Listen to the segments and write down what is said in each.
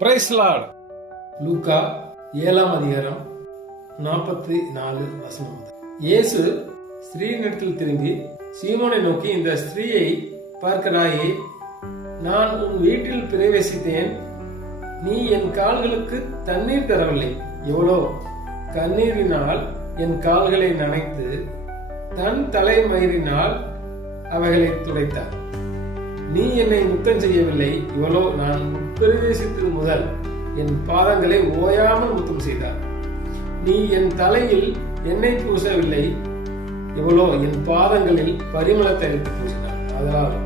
Price Lord. லூக்கா 7ஆம் அதிகாரம் 44 வசனம். இயேசு ஸ்திரீனிடத்தில் திரும்பி சீமோனை நோக்கி, இந்த ஸ்திரீயை பார்க்கிறாயே, நான் உன் வீட்டில் பிரவேசித்தேன், நீ என் கால்களுக்கு தண்ணீர் தரவில்லை. எவ்வளோ கண்ணீரினால் என் கால்களை நனைத்து தன் தலைமயிரினால் அவைகளை துடைத்தார். நீ என்னை முத்தம் செய்யவில்லை. இவளோ நான் உட்பிரவேசித்தது முதல் என் பாதங்களை ஓயாமல் முத்தம் செய்தார். நீ என் தலையில் எண்ணெய் பூசவில்லை. இவளோ என் பாதங்களில் பரிமள தைலத்தை பூசினார். அதனால்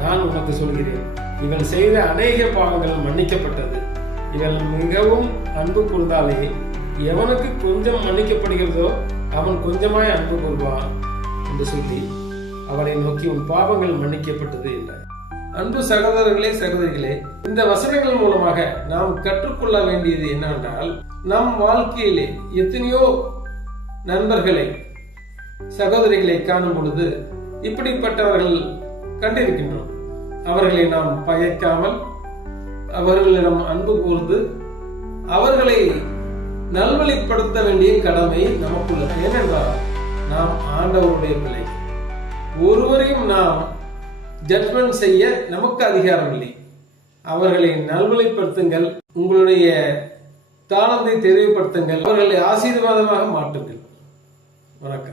நான் உனக்கு சொல்கிறேன், இவன் செய்த அநேக பாவங்கள் மன்னிக்கப்பட்டது. இவன் மிகவும் அன்பு கூர்ந்தாலே எவனுக்கு கொஞ்சம் மன்னிக்கப்படுகிறதோ அவன் கொஞ்சமாய் அன்பு கூர்வான் என்று சொல்லி அவனை நோக்கி, உன் பாவங்கள் மன்னிக்கப்பட்டது என்றார். அன்பு சகோதரர்களே, சகோதரிகளே, இந்த வசனங்கள் மூலமாக நாம் கற்றுக்கொள்ள வேண்டியது என்னவென்றால், நம் வாழ்க்கையிலே எத்தனையோ நண்பர்களை, சகோதரிகளை காணும் பொழுது இப்படிப்பட்டவர்கள் கண்டிருக்கின்றோம். அவர்களை நாம் பகைக்காமல் அவர்களிடம் அன்பு கூர்ந்து அவர்களை நல்வழிப்படுத்த வேண்டிய கடமை நமக்குள்ளது. ஏனென்றால் நாம் ஆண்டவருடைய பிள்ளை. ஒருவரையும் நாம் ஜட்மெண்ட் செய்ய நமக்கு அதிகாரம் இல்லை. அவர்களை நல்வழிப்படுத்துங்கள், உங்களுடைய தாளத்தை தெளிவுபடுத்துங்கள், அவர்களை ஆசீர்வாதமாக மாற்றுங்கள். வணக்கம்.